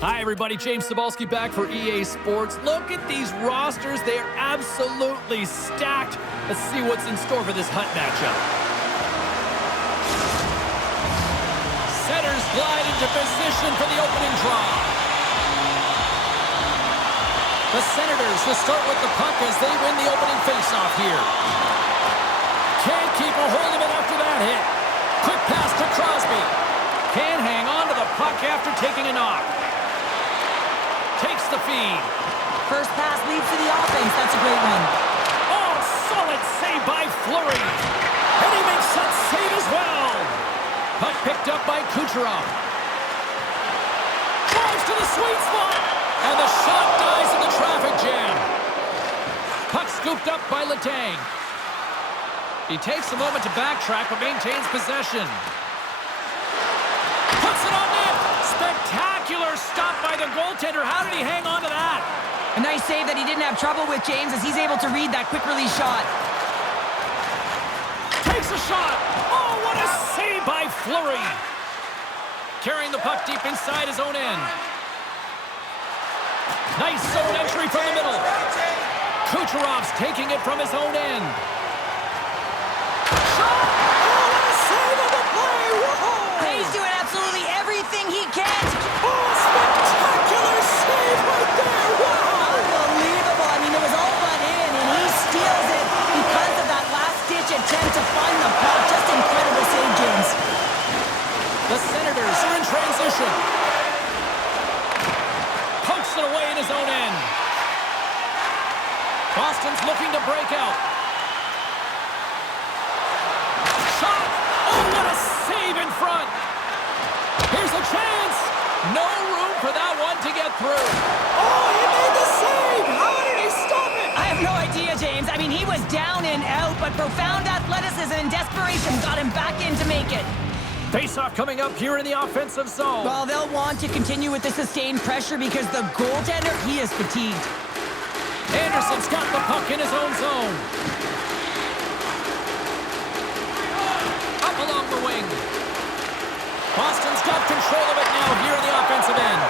Hi, everybody. James Cebulski back for EA Sports. Look at these rosters. They are absolutely stacked. Let's see what's in store for this Hut matchup. Setters glide into position for the opening draw. The Senators will start with the puck as they win the opening faceoff here. Can't keep a hold of it after that hit. Quick pass to Crosby. Can't hang on to the puck after taking a knock. Takes the feed. First pass leads to the offense. That's a great one. Oh, solid save by Fleury. And he makes that save as well. Puck picked up by Kucherov. Drives to the sweet spot. And the shot dies in the traffic jam. Puck scooped up by Letang. He takes a moment to backtrack but maintains possession. Puts it on net. Spectacular stop by the goaltender. How did he hang on to that? A nice save that he didn't have trouble with, James, as he's able to read that quick release shot. Takes a shot. Oh, what a save by Fleury. Carrying the puck deep inside his own end. Nice zone entry from the middle. Kucherov's taking it from his own end. Shot! Oh, what a save of the play! Whoa! He's doing absolutely everything he can. Oh, spectacular save right there! Wow! Unbelievable. I mean, it was all but in, and he steals it because of that last-ditch attempt to find the puck. Just incredible save, James. The Senators are in transition. Pokes it away in his own end. Boston's looking to break out. Shot! Oh, what a save in front! Here's a chance! No room for that one to get through. Oh, he made the save! How did he stop it? I have no idea, James. I mean, he was down and out, but profound athleticism and desperation got him back in to make it. Face-off coming up here in the offensive zone. Well, they'll want to continue with the sustained pressure because the goaltender, he is fatigued. Anderson's got the puck in his own zone. Up along the wing. Boston's got control of it now here in the offensive end.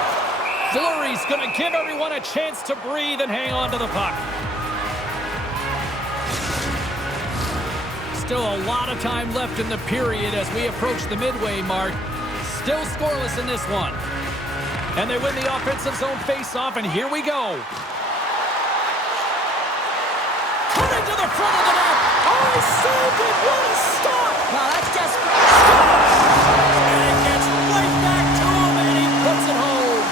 Fleury's going to give everyone a chance to breathe and hang on to the puck. Still a lot of time left in the period as we approach the midway mark. Still scoreless in this one. And they win the offensive zone face-off, and here we go. Turning to the front of the net. Oh, he saved it. What a stop. Wow, that's desperate. And it gets right back to him, and he puts it home.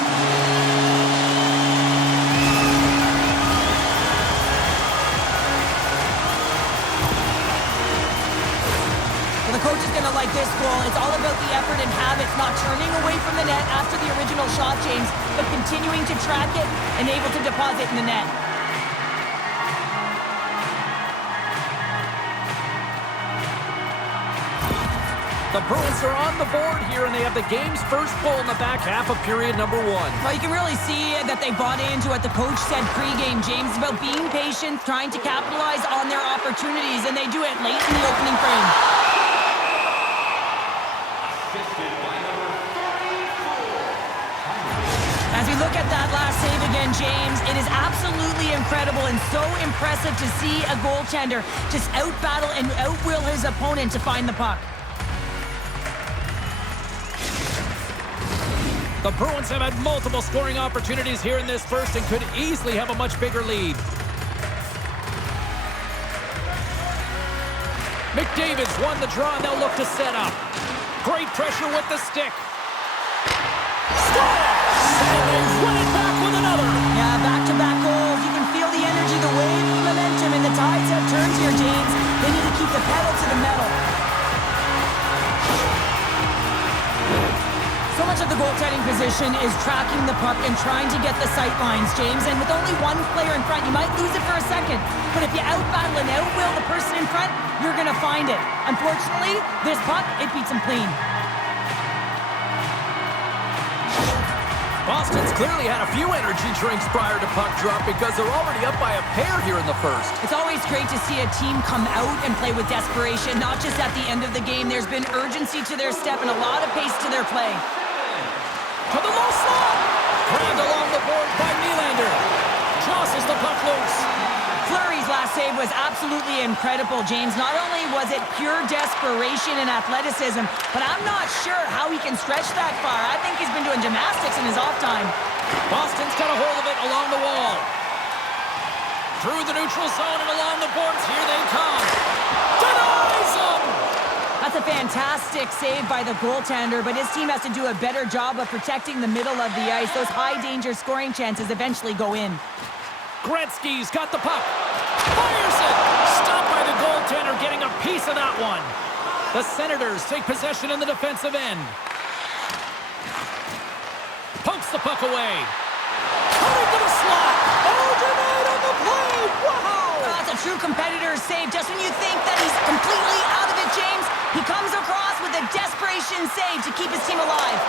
Well, the coach is going to like this goal. It's all about the effort and habits, not turning away from the net after the original shot, James, but continuing to track it and able to deposit in the net. The Bruins are on the board here, and they have the game's first goal in the back half of period number one. Well, you can really see that they bought into what the coach said pregame, James, about being patient, trying to capitalize on their opportunities, and they do it late in the opening frame. As we look at that last save again, James, it is absolutely incredible and so impressive to see a goaltender just out-battle and out-will his opponent to find the puck. The Bruins have had multiple scoring opportunities here in this first and could easily have a much bigger lead. McDavid's won the draw, and they'll look to set up. Great pressure with the stick. Score! And they win it back with another. Yeah, back-to-back goals. You can feel the energy, the wave, the momentum, and the tides have turned here, James. They need to keep the pedal to the metal. So much of the goaltending position is tracking the puck and trying to get the sight lines, James. And with only one player in front, you might lose it for a second. But if you out-battle and out-will the person in front, you're going to find it. Unfortunately, this puck, it beats him clean. Boston's clearly had a few energy drinks prior to puck drop because they're already up by a pair here in the first. It's always great to see a team come out and play with desperation, not just at the end of the game. There's been urgency to their step and a lot of pace to their play. To the low slot. tosses the puck loose. Fleury's last save was absolutely incredible, James. Not only was it pure desperation and athleticism, but I'm not sure how he can stretch that far. I think he's been doing gymnastics in his off time. Boston's got a hold of it along the wall. Through the neutral zone and along the boards. Here they come. Denies them! That's a fantastic save by the goaltender, but his team has to do a better job of protecting the middle of the ice. Those high-danger scoring chances eventually go in. Gretzky's got the puck. Fires it! Stopped by the goaltender, getting a piece of that one. The Senators take possession in the defensive end. Pokes the puck away. Coming to the slot. Oh, denied on the play. Wow! That's a true competitor's save. Just when you think that he's completely out of it, James, he comes across with a desperation save to keep his team alive.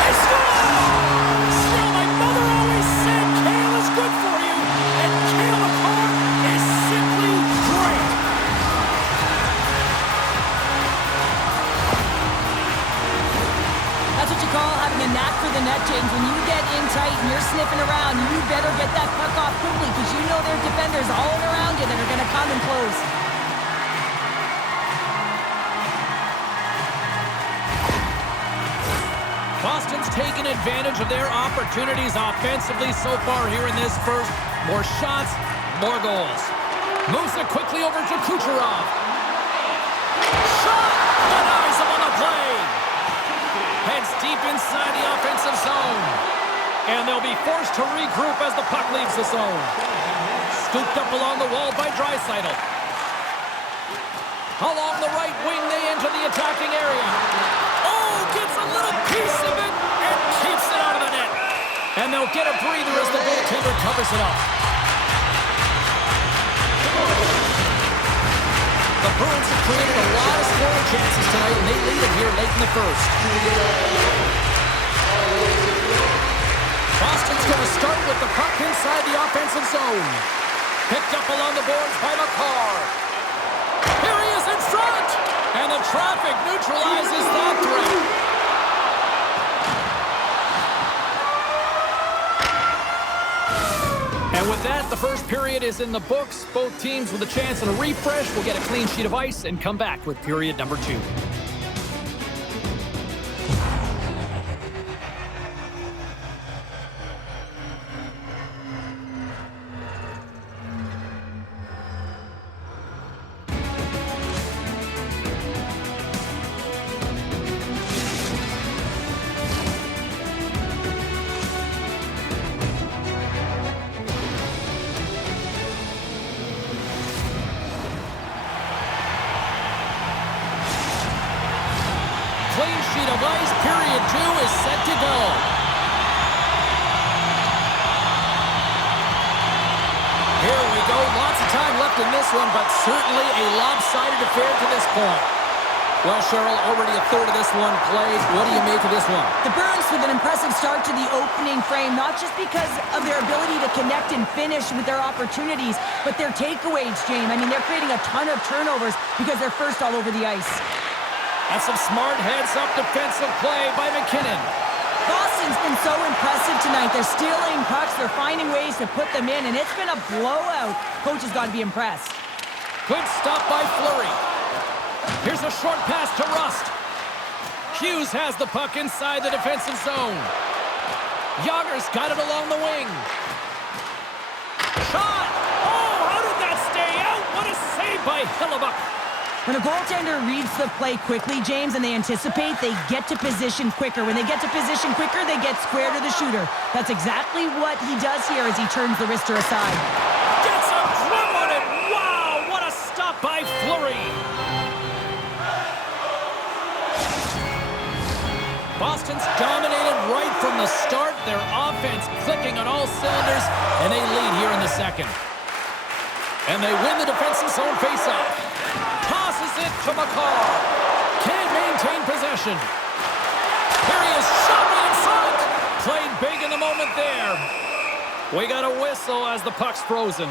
They score! Still, my mother always said kale is good for you, and kale McCarr is simply great. That's what you call having a knack for the net, James. When you get in tight and you're sniffing around, you better get that puck off quickly because you know there are defenders all around you that are going to come and close. Boston's taken advantage of their opportunities offensively so far here in this first. More shots, more goals. Moves it quickly over to Kucherov. Shot! Denies him on the play. Heads deep inside the offensive zone. And they'll be forced to regroup as the puck leaves the zone. Scooped up along the wall by Draisaitl. Along the right wing, they enter the attacking area. Oh, gets a little piece of it and keeps it out of the net. And they'll get a breather as the goaltender covers it up. The Bruins have created a lot of scoring chances tonight, and they lead it here late in the first. Boston's going to start with the puck inside the offensive zone. Picked up along the boards by McCarr. Here he is in front! And the traffic neutralizes that threat. And with that, the first period is in the books. Both teams with a chance at a refresh will get a clean sheet of ice and come back with period number 2. Clean sheet of ice, period 2 is set to go. Here we go, lots of time left in this one, but certainly a lopsided affair to this point. Well, Cheryl, already a third of this one played. What do you make of this one? The Bruins with an impressive start to the opening frame, not just because of their ability to connect and finish with their opportunities, but their takeaways, James. I mean, they're creating a ton of turnovers because they're first all over the ice. And some smart heads-up defensive play by McKinnon. Boston's been so impressive tonight. They're stealing pucks. They're finding ways to put them in, and it's been a blowout. Coach has got to be impressed. Good stop by Fleury. Here's a short pass to Rust. Hughes has the puck inside the defensive zone. Yager's got it along the wing. Shot! Oh, how did that stay out? What a save by Hellebuyck. When a goaltender reads the play quickly, James, and they anticipate, they get to position quicker. When they get to position quicker, they get square to the shooter. That's exactly what he does here as he turns the wrister aside. Gets a drum on it. Wow, what a stop by Fleury. Boston's dominated right from the start. Their offense clicking on all cylinders, and they lead here in the second. And they win the defensive zone faceoff. Tosses it to McCarr. Can't maintain possession. Here he is, shot right in front. Played big in the moment there. We got a whistle as the puck's frozen.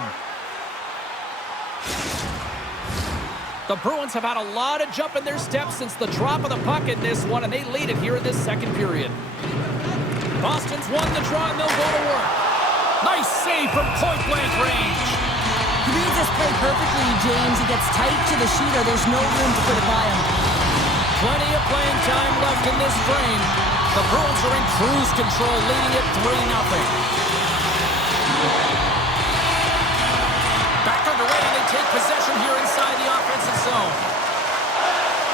The Bruins have had a lot of jump in their steps since the drop of the puck in this one, and they lead it here in this second period. Boston's won the draw, and they'll go to work. Nice save from point-blank range. He reads this play perfectly, James. He gets tight to the shooter. There's no room to put it by him. Plenty of playing time left in this frame. The Bruins are in cruise control, leading it 3-0. Back underway, and they take possession here inside the offensive zone.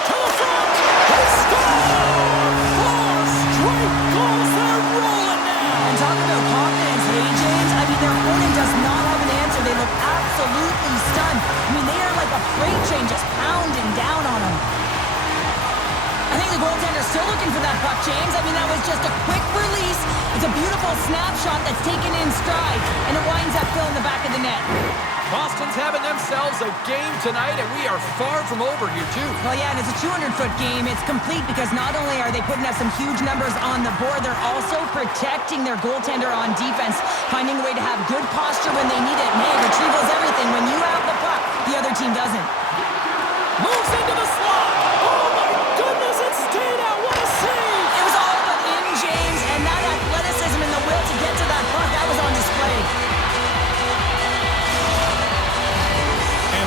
To the front! They score! 4 straight goals, they're rolling now! And talk about confidence, hey, James? I mean, their opponent does not have an answer. They look absolutely stunned. I mean, they are like a freight train just pounding down on them. I think the goaltender's still looking for that puck, James. I mean, that was just a quick release. It's a beautiful snapshot that's taken in stride, and it winds up filling the back of the net. Boston's having themselves a game tonight, and we are far from over here, too. Well, yeah, and it's a 200-foot game. It's complete because not only are they putting up some huge numbers on the board, they're also protecting their goaltender on defense, finding a way to have good posture when they need it. And hey, retrieval's everything. When you have the puck, the other team doesn't. Moves into the slot. Oh, my goodness, it stayed out. What a save. It was all but in, James, and that athleticism and the will to get to that puck, that was on display.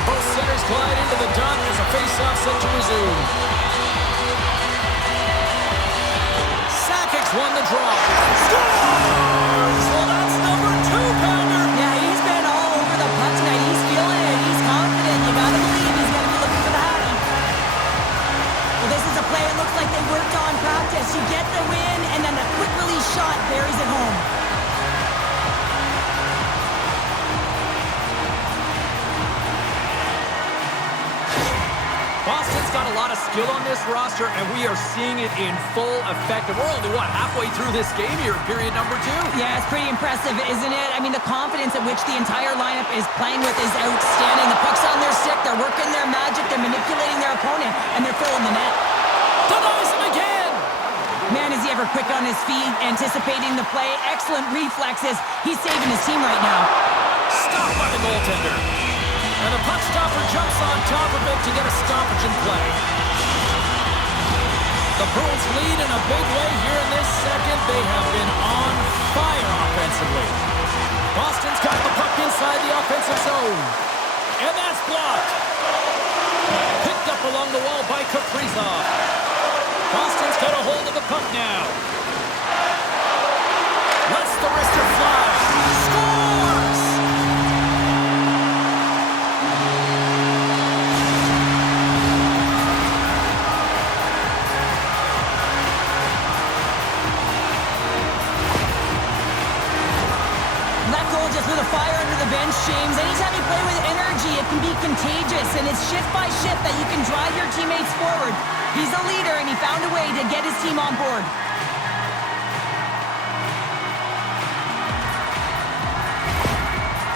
Both centers glide into the dot as a face-off set to resume. Sakic's won the draw. Scores! Well, that's number 2-pounder. Yeah, he's been all over the puck tonight. He's feeling it. He's confident. You gotta believe he's gonna be looking for the hattie. Well, this is a play it looks like they worked on practice. You get the win, and then the quick release shot buries it home. Boston's got a lot of skill on this roster, and we are seeing it in full effect. And we're only, halfway through this game here, period number 2. Yeah, it's pretty impressive, isn't it? I mean, the confidence at which the entire lineup is playing with is outstanding. The puck's on their stick, they're working their magic, they're manipulating their opponent, and they're filling the net. Denies him again! Man, is he ever quick on his feet, anticipating the play. Excellent reflexes. He's saving his team right now. Stopped by the goaltender. And the puck stopper jumps on top of it to get a stoppage in play. The Bruins lead in a big way here in this second. They have been on fire offensively. Boston's got the puck inside the offensive zone. And that's blocked. Picked up along the wall by Kaprizov. Boston's got a hold of the puck now. Lets the wrister fly. Scores! That goal just lit a fire under the bench, James. Anytime you play with energy, it can be contagious, and it's shift by shift that you can drive your teammates forward. He's a leader, and he found a way to get his team on board.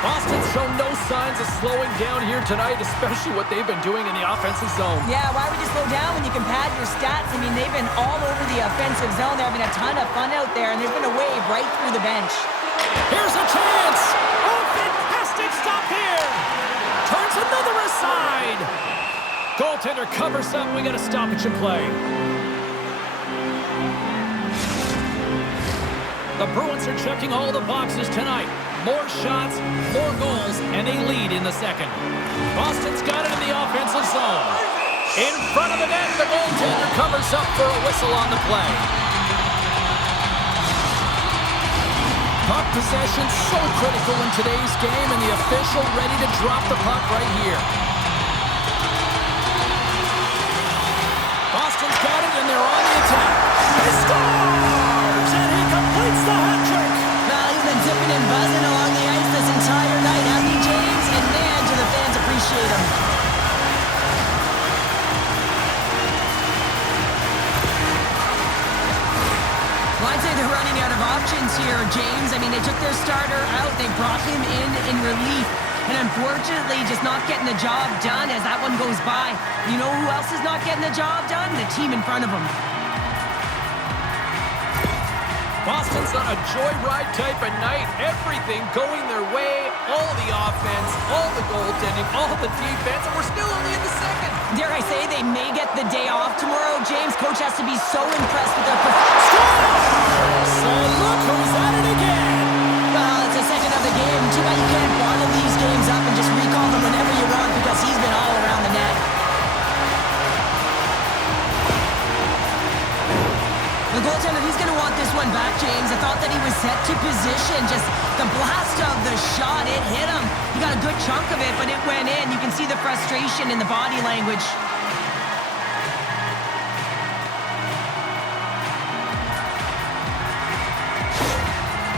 Boston's shown no signs of slowing down here tonight, especially what they've been doing in the offensive zone. Yeah, why would you slow down when you can pad your stats? I mean, they've been all over the offensive zone. They're having a ton of fun out there, and there's been a wave right through the bench. Here's a chance! Oh, fantastic stop here! Turns another aside! Goaltender covers up. We got a stoppage in play. The Bruins are checking all the boxes tonight. More shots, more goals, and they lead in the second. Boston's got it in the offensive zone. In front of the net, the goaltender covers up for a whistle on the play. Puck possession so critical in today's game, and the official ready to drop the puck right here. Boston's got it, and they're on the attack. He scores! And he completes the hat trick! Well, he's been zipping and buzzing along the ice this entire night, hasn't he, James? And man, do the fans appreciate him. Well, I'd say they're running out of options here, James. I mean, they took their starter out. They brought him in relief. And unfortunately, just not getting the job done as that one goes by. You know who else is not getting the job done? The team in front of them. Boston's on a joyride type of night. Everything going their way. All the offense, all the goaltending, all the defense. And we're still only in the second. Dare I say they may get the day off tomorrow, James. Coach has to be so impressed with their performance. Scores! So look who's at it again. Well, it's the second of the too bad you can't bottle these games up and just recall them whenever you want because he's been all around the net. The goaltender, he's going to want this one back, James. I thought that he was set to position. Just the blast of the shot, it hit him. He got a good chunk of it, but it went in. You can see the frustration in the body language.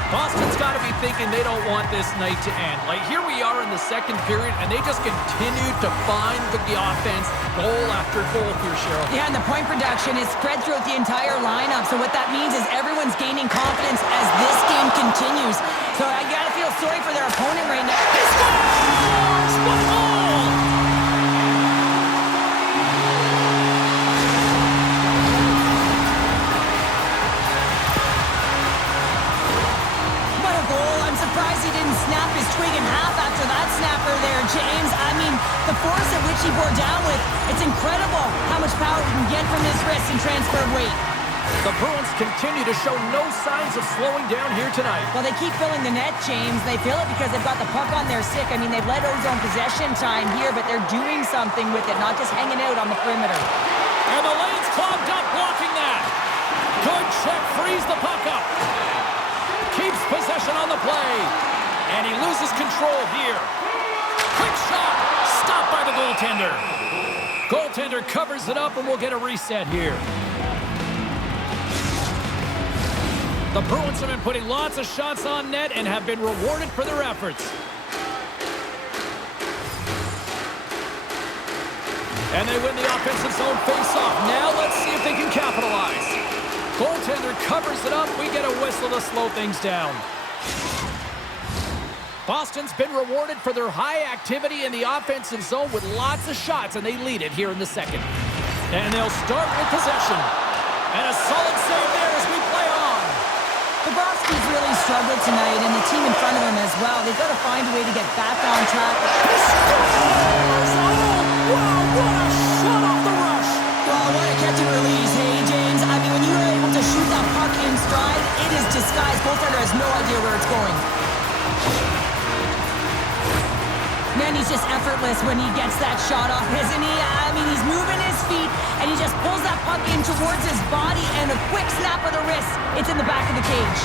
Boston's got to be thinking they don't want this night to end. Like, here we are in the second period, and they just continue to find the offense goal after goal here, Cheryl. Yeah, and the point production is spread throughout the entire lineup. So what that means is everyone's gaining confidence as this game continues. So I got to feel sorry for their opponent right now. He scores! What a goal! Surprised he didn't snap his twig in half after that snapper there, James. I mean, the force at which he bore down with, it's incredible how much power he can get from his wrist and transfer of weight. The Bruins continue to show no signs of slowing down here tonight. Well, they keep filling the net, James. They fill it because they've got the puck on their stick. I mean, they've let ozone possession time here, but they're doing something with it, not just hanging out on the perimeter. And the lane's clogged up, blocking that. Good check, frees the puck up. Keeps possession on the play. And he loses control here. Quick shot. Stopped by the goaltender. Goaltender covers it up, and we'll get a reset here. The Bruins have been putting lots of shots on net and have been rewarded for their efforts. And they win the offensive zone face-off. Now let's see if they can capitalize. Goaltender covers it up. We get a whistle to slow things down. Boston's been rewarded for their high activity in the offensive zone with lots of shots, and they lead it here in the second. And they'll start with possession. And a solid save there as we play on. The Boston's really struggled tonight, and the team in front of them as well. They've got to find a way to get back on track. He scores! Oh, wow, what a shot off the rush! Well, what a catch and release, hey, James. I mean, when you are able to shoot that puck in stride, it is disguised. Goaltender has no idea where it's going. Man, he's just effortless when he gets that shot off, isn't he? I mean, he's moving his feet, and he just pulls that puck in towards his body, and a quick snap of the wrist. It's in the back of the cage.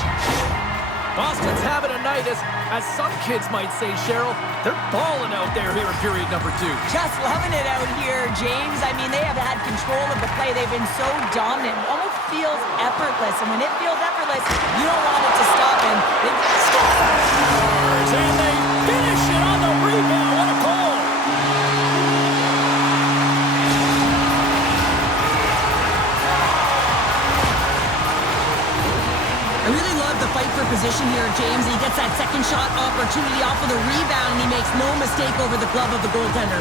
Boston's having a night, as some kids might say, Cheryl. They're balling out there here in period number 2. Just loving it out here, James. I mean, they have had control of the play. They've been so dominant. It almost feels effortless. And when it feels effortless, you don't want it to stop. And it scores! And they finish it on the rebound. What a goal! I really love the fight for position here, James. He gets that second shot opportunity off of the rebound, and he makes no mistake over the glove of the goaltender.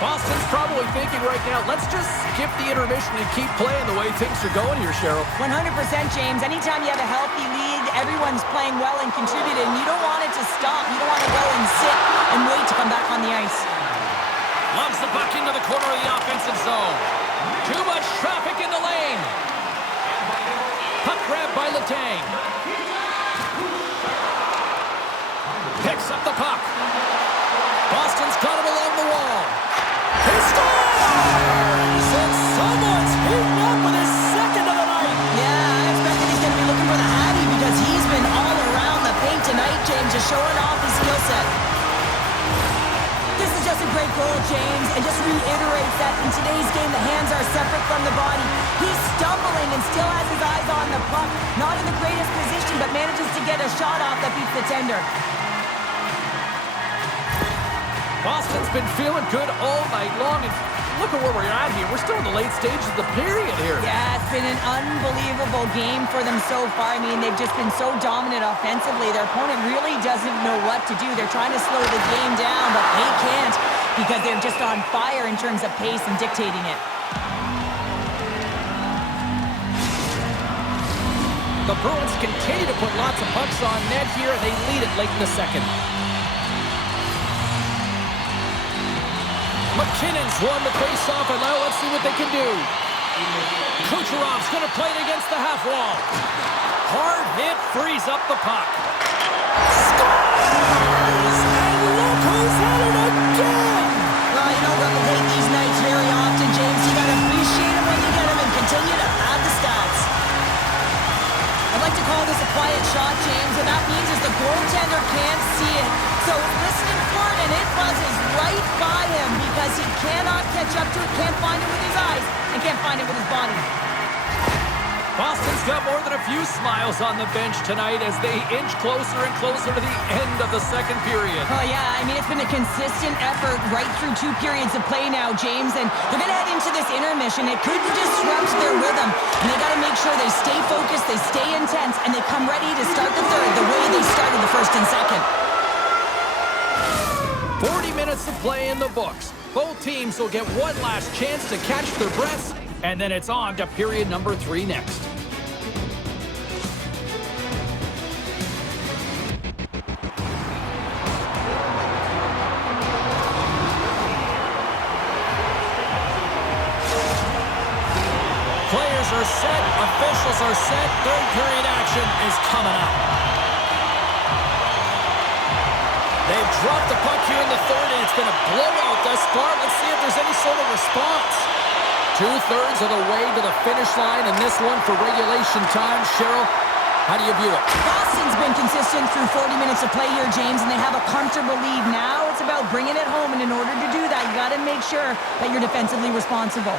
Boston's probably thinking right now, let's just skip the intermission and keep playing the way things are going here, Cheryl. 100%, James. Anytime you have a healthy league, everyone's playing well and contributing. You don't want it to stop. You don't want to go and sit and wait to come back on the ice. Loves the puck into the corner of the offensive zone. Too much traffic in the lane. Puck grab by Letang. Picks up the puck. Boston's got him along the wall. He scores! And someone's heating up with his second of the night. Yeah, I expect that he's going to be looking for the Hattie because he's been all around the paint tonight, James, just showing off his skill set. This is just a great goal, James, and just reiterates that in today's game, the hands are separate from the body. He's stumbling and still has his eyes on the puck. Not in the greatest position, but manages to get a shot off that beats the tender. Boston's been feeling good all night long, and look at where we're at here. We're still in the late stages of the period here. Yeah, it's been an unbelievable game for them so far. I mean, they've just been so dominant offensively. Their opponent really doesn't know what to do. They're trying to slow the game down, but they can't because they're just on fire in terms of pace and dictating it. The Bruins continue to put lots of pucks on net here, and they lead it late in the second. McKinnon's won the face-off, and now let's see what what they can do. Kucherov's going to play it against the half wall. Hard hit frees up the puck. Scores! And look who's had it again! Well, you don't replicate these nights very often, James. You got to appreciate them when you get them and continue to add the stats. I'd like to call this a quiet shot, James. What that means is the goaltender can't see it. So listening for it, and it buzzes right by him because he cannot catch up to it, can't find it with his eyes, and can't find it with his body. Boston's got more than a few smiles on the bench tonight as they inch closer and closer to the end of the second period. Oh, yeah. I mean, it's been a consistent effort right through 2 periods of play now, James. And they're going to head into this intermission. It could disrupt their rhythm. And they got to make sure they stay focused, they stay intense, and they come ready to start the third the way they started the first and second. 40 minutes of play in the books. Both teams will get one last chance to catch their breaths, and then it's on to period number 3 next. Players are set, officials are set, third period action is coming up. They've dropped the puck here in the third, and it's been a blowout thus far. Let's see if there's any sort of response. 2/3 of the way to the finish line in this one for regulation time. Cheryl, how do you view it? Boston's been consistent through 40 minutes of play here, James, and they have a comfortable lead. Now it's about bringing it home, and in order to do that, you got to make sure that you're defensively responsible.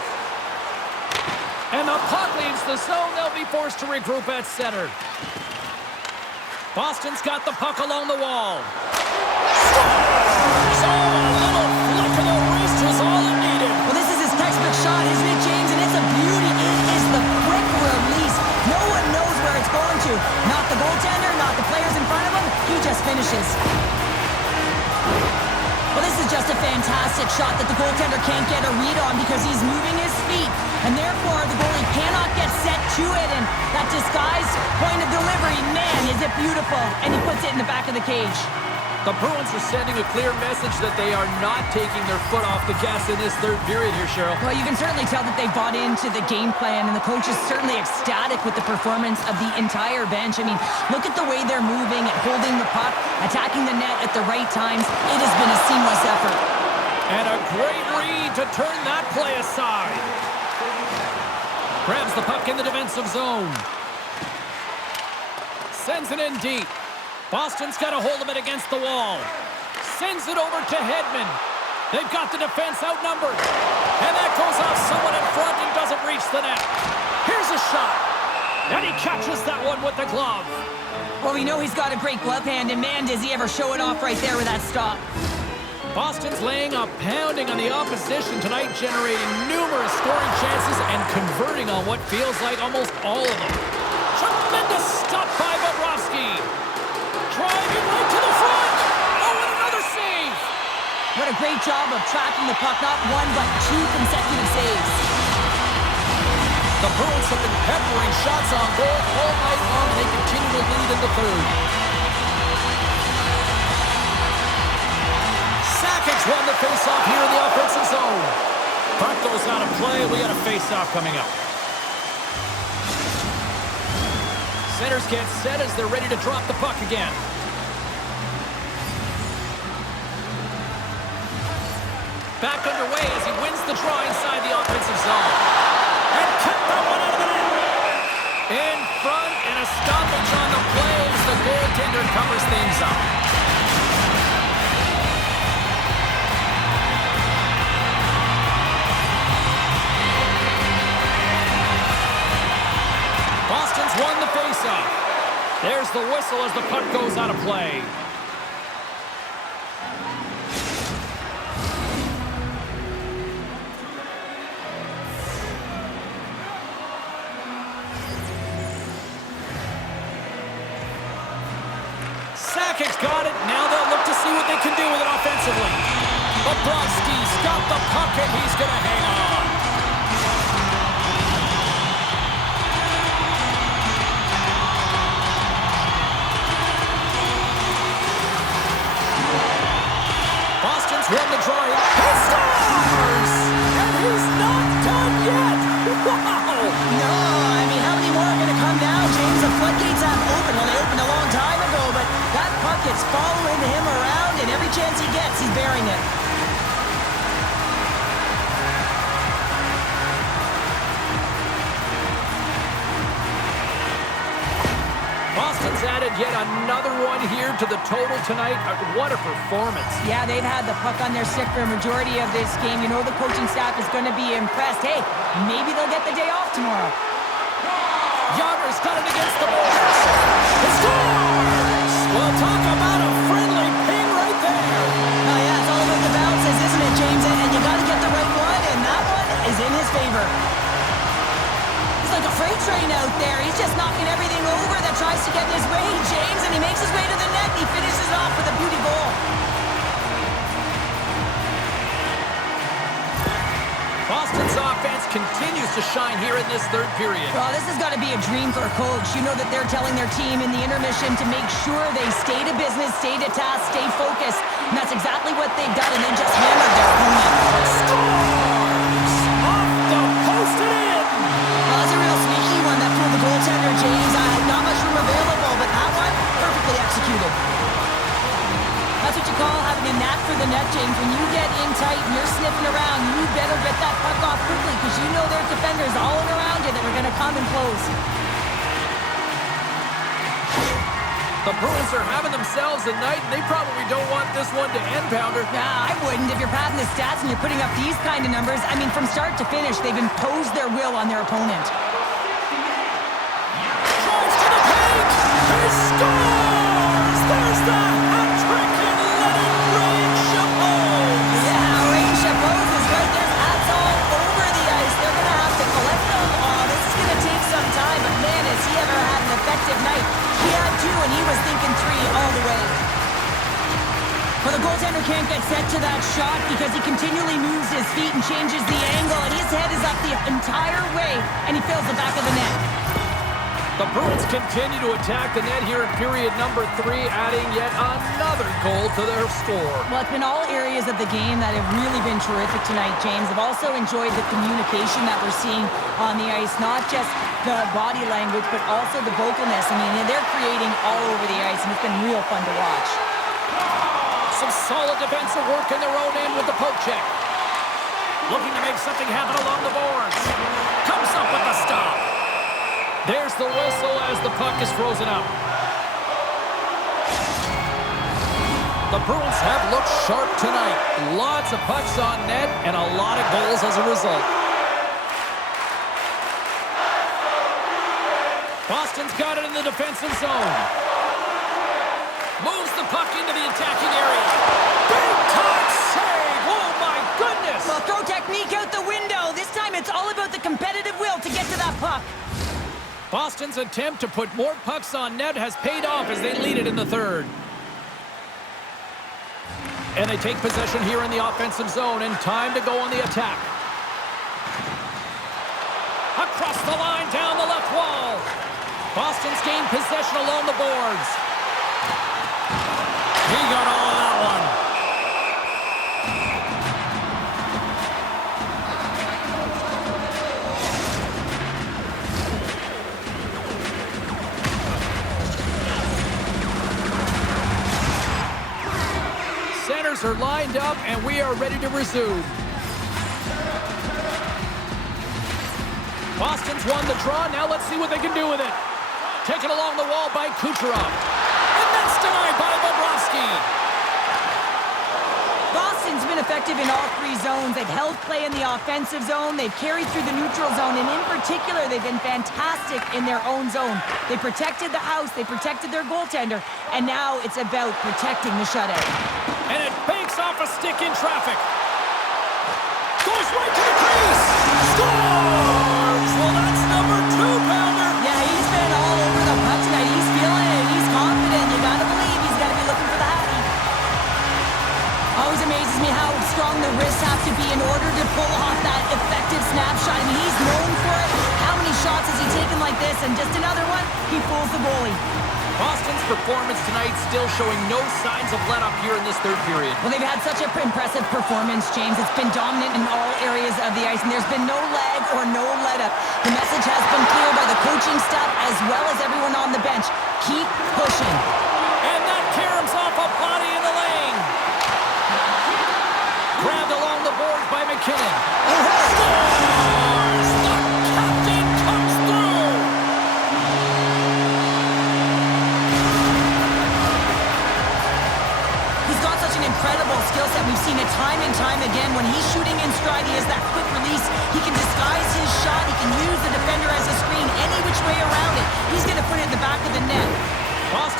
And the puck leaves the zone. They'll be forced to regroup at center. Boston's got the puck along the wall. Scores! Oh, a little flick of the wrist was all it needed. Well, this is his textbook shot, isn't it, James? And it's a beauty. It is the quick release. No one knows where it's going to. Not the goaltender, not the players in front of him. He just finishes. Well, this is just a fantastic shot that the goaltender can't get a read on because he's moving his feet. And therefore, the goalie cannot get set to it. And that disguised point of delivery, man, is it beautiful. And he puts it in the back of the cage. The Bruins are sending a clear message that they are not taking their foot off the gas in this third period here, Cheryl. Well, you can certainly tell that they bought into the game plan, and the coach is certainly ecstatic with the performance of the entire bench. I mean, look at the way they're moving and holding the puck, attacking the net at the right times. It has been a seamless effort. And a great read to turn that play aside. Grabs the puck in the defensive zone. Sends it in deep. Boston's got a hold of it against the wall. Sends it over to Hedman. They've got the defense outnumbered. And that goes off someone in front and doesn't reach the net. Here's a shot. And he catches that one with the glove. Well, we know he's got a great glove hand, and man, does he ever show it off right there with that stop. Boston's laying a pounding on the opposition tonight, generating numerous scoring chances and converting on what feels like almost all of them. Tremendous stop by Bobrovsky. Driving right to the front. Oh, and another save. What a great job of tracking the puck. Not one, but 2 consecutive saves. The Bruins have been peppering shots on goal all night long, and they continue to lead in the third. Sakic won the faceoff here in the offensive zone. Puck goes out of play. We got a faceoff coming up. Centers get set as they're ready to drop the puck again. Back underway as he wins the draw inside the offensive zone. And cut that one out of the net. In front, and a stoppage on the play as the goaltender covers things up. Boston's won the faceoff. There's the whistle as the puck goes out of play. Sakic's got it. Now they'll look to see what they can do with it offensively. Bobrovsky's got the puck, and he's going to hang on. Boston's won the draw. He scores! And he's not done Boston's added yet another one here to the total tonight. What a performance. Yeah, they've had the puck on their stick for a majority of this game. You know the coaching staff is going to be impressed. Hey, maybe they'll get the day off tomorrow. Yager's got it against the boards. He scores! Well, talk about a friendly ping right there. Oh, yeah, it's all about the bounces, isn't it, James? And you got to get the right one, and that one is in his favor. He's like a freight train out there. He's just knocking everything over that tries to get in his way, James, and he makes his way to the net, and he finishes off with a beauty goal. Boston's offense continues to shine here in this third period. Well, this has got to be a dream for a coach. You know that they're telling their team in the intermission to make sure they stay to business, stay to task, stay focused. And that's exactly what they've done, and they just hammered their opponent. Scores! Off the post and in! Well, that's a real sneaky one that fooled the goaltender, James. Not much room available, but that one, perfectly executed. That's what you call having a knack for the net, James. When you get in tight and you're sniffing around, you better get that puck off quickly because you know there's defenders all around you that are going to come and close. The Bruins are having themselves a night, and they probably don't want this one to end, Pounder. Nah, I wouldn't. If you're padding the stats and you're putting up these kind of numbers, I mean, from start to finish, they've imposed their will on their opponent. Drives to the paint! He scores! There's the hat trick and let it rain Chabot! Yeah, Rain Chabot is right there. Hats all over the ice. They're going to have to collect them. Oh, this is going to take some time, but man, has he ever had an effective night. He had two, and he was thinking three all the way. Well, the goaltender can't get set to that shot because he continually moves his feet and changes the angle, and his head is up the entire way, and he fills the back of the net. The Bruins continue to attack the net here in period number 3, adding yet another goal to their score. Well, it's been all areas of the game that have really been terrific tonight, James. I've also enjoyed the communication that we're seeing on the ice, not just the body language, but also the vocalness. I mean, they're creating all over the ice, and it's been real fun to watch. Some solid defensive work in their own end with the poke check. Looking to make something happen along the boards. Comes up with the stop. There's the whistle as the puck is frozen up. The Bruins have looked sharp tonight. Lots of pucks on net and a lot of goals as a result. Boston's got it in the defensive zone. Moves the puck into the attacking area. Big time save! Oh my goodness! Well, throw technique out the window. This time it's all about the competitive will to get to that puck. Boston's attempt to put more pucks on net has paid off as they lead it in the third. And they take possession here in the offensive zone, and time to go on the attack. Across the line, down the left wall. Boston's gained possession along the boards. He got all of that one. Centers are lined up, and we are ready to resume. Boston's won the draw. Now let's see what they can do with it. Taken along the wall by Kucherov. And that's denied by Bobrovsky. Boston's been effective in all three zones. They've held play in the offensive zone. They've carried through the neutral zone. And in particular, they've been fantastic in their own zone. They protected the house. They protected their goaltender. And now it's about protecting the shutout. And it banks off a stick in traffic. Goes right to the crease. Scores! Well, that's number 2, Pounder. Yeah, he's been all over the puck tonight. He's feeling it. He's confident. You gotta believe he's gotta be looking for the happy. Always amazes me how strong the wrists have to be in order to pull off that effective snapshot. I mean, he's known for it. How many shots has he taken like this? And just another one, he fools the goalie. Boston's performance tonight still showing no signs of let-up here in this third period. Well, they've had such an impressive performance, James. It's been dominant in all areas of the ice, and there's been no lag or no let-up. The message has been clear by the coaching staff as well as everyone on the bench. Keep pushing. And that caroms off a body in the lane. Grabbed along the boards by McKinnon. Scores! The captain comes through!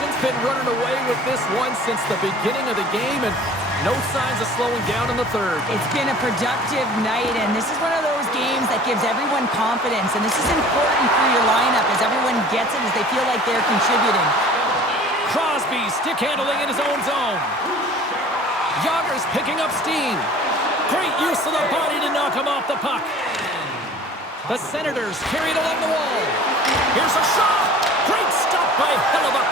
Boston's been running away with this one since the beginning of the game, and no signs of slowing down in the third. It's been a productive night, and this is one of those games that gives everyone confidence, and this is important for your lineup as everyone gets it, as they feel like they're contributing. Crosby stick handling in his own zone. Yager's picking up steam. Great use of the body to knock him off the puck. The Senators carried along the wall. Here's a shot. Great stop by Hellebuck.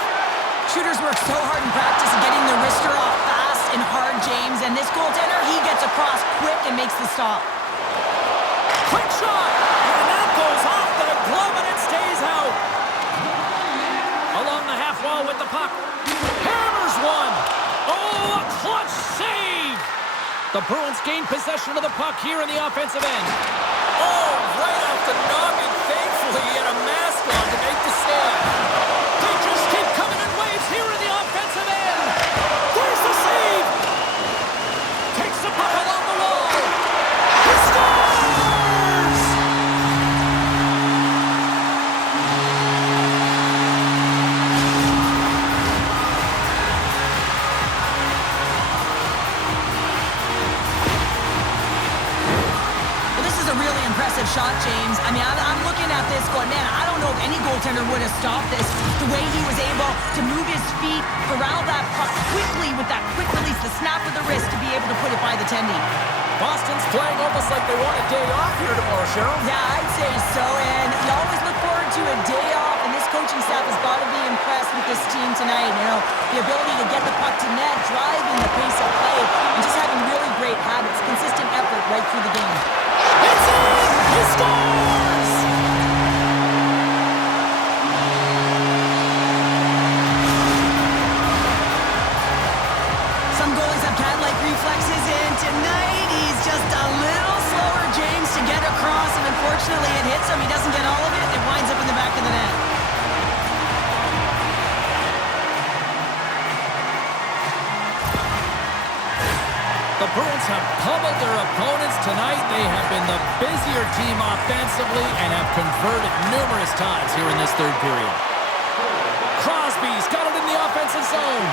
Shooters work so hard in practice of getting the wrister off fast and hard, James, and this goaltender, he gets across quick and makes the stop. Quick shot. And that goes off the glove and it stays out. Along the half wall with the puck. Hammers one. Oh, a clutch save. The Bruins gain possession of the puck here in the offensive end. Oh, right off the noggin. Thankfully, he had a mask on to make the save. They just keep coming in waves here in the offensive end. There's the save. Takes the puck along the wall. He scores! Really impressive shot, James. I mean, I'm looking at this going, man, I don't know if any goaltender would have stopped this. The way he was able to move his feet, corral that puck quickly with that quick release, the snap of the wrist to be able to put it by the tendy. Boston's playing almost like they want a day off here tomorrow, Cheryl. Yeah, I'd say so, and you always look forward to a day off, and this coaching staff has got to be impressed with this team tonight. You know, the ability to get the puck to net, driving the pace of play, and just having really great habits, consistent effort right through the game. It's in! He scores! Some goalies have cat-like reflexes, and tonight he's just a little slower, James, to get across, and unfortunately it hits him. He doesn't get all of it. It winds up in the back of the net. The Bruins have pummeled their opponents tonight. They have been the busier team offensively and have converted numerous times here in this third period. Crosby's got it in the offensive zone.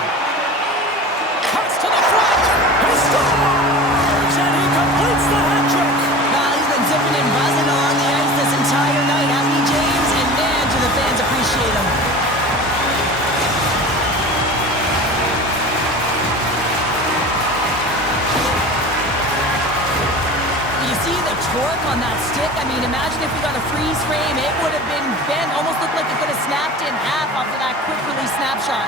Cuts to the front. He scores! And he completes the hat trick. Well, he's been zipping and buzzing along the ice this entire night, hasn't he, James? And man, do the fans appreciate him. Torque on that stick. I mean, imagine if we got a freeze frame, it would have been bent, almost looked like it could have snapped in half off of that quick release snapshot.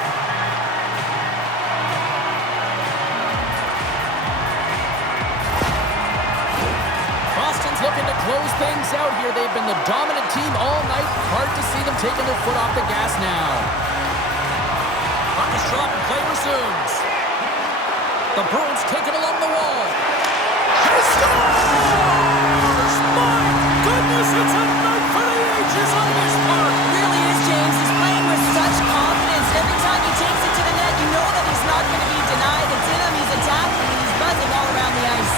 Boston's looking to close things out here. They've been the dominant team all night. Hard to see them taking their foot off the gas now. Puck is dropped and play resumes. The Bruins take it along the wall. He scores! My goodness, it's a night for the ages on this part. It really is, James. He's playing with such confidence. Every time he takes it to the net, you know that he's not going to be denied. It's in him, he's attacking, and he's buzzing all around the ice.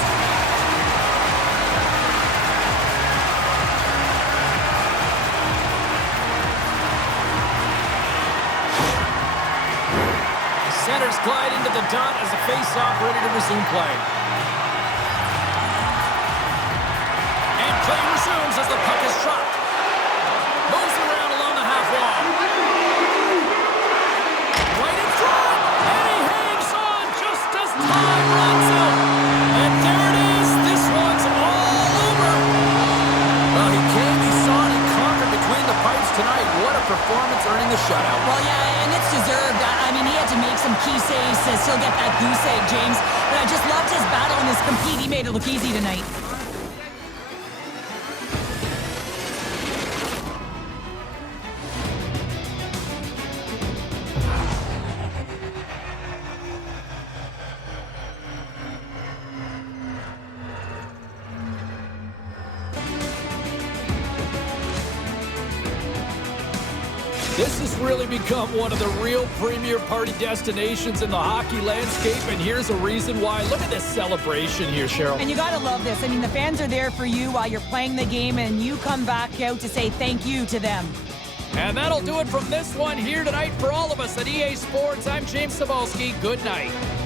Centers glide into the dot as a face-off ready to resume play. Play resumes as the puck is dropped. Moves around along the half wall. Right in front. And he hangs on just as time runs out. And there it is. This one's all over. Well, he came, he saw, and he conquered between the pipes tonight. What a performance earning the shutout. Well, yeah, and it's deserved. I mean, he had to make some key saves to still get that goose egg, James. But I just loved his battle and his compete. He made it look easy tonight. This has really become one of the real premier party destinations in the hockey landscape, and here's a reason why. Look at this celebration here, Cheryl. And you gotta love this. I mean, the fans are there for you while you're playing the game, and you come back out to say thank you to them. And that'll do it from this one here tonight for all of us at EA Sports. I'm James Cebulski. Good night.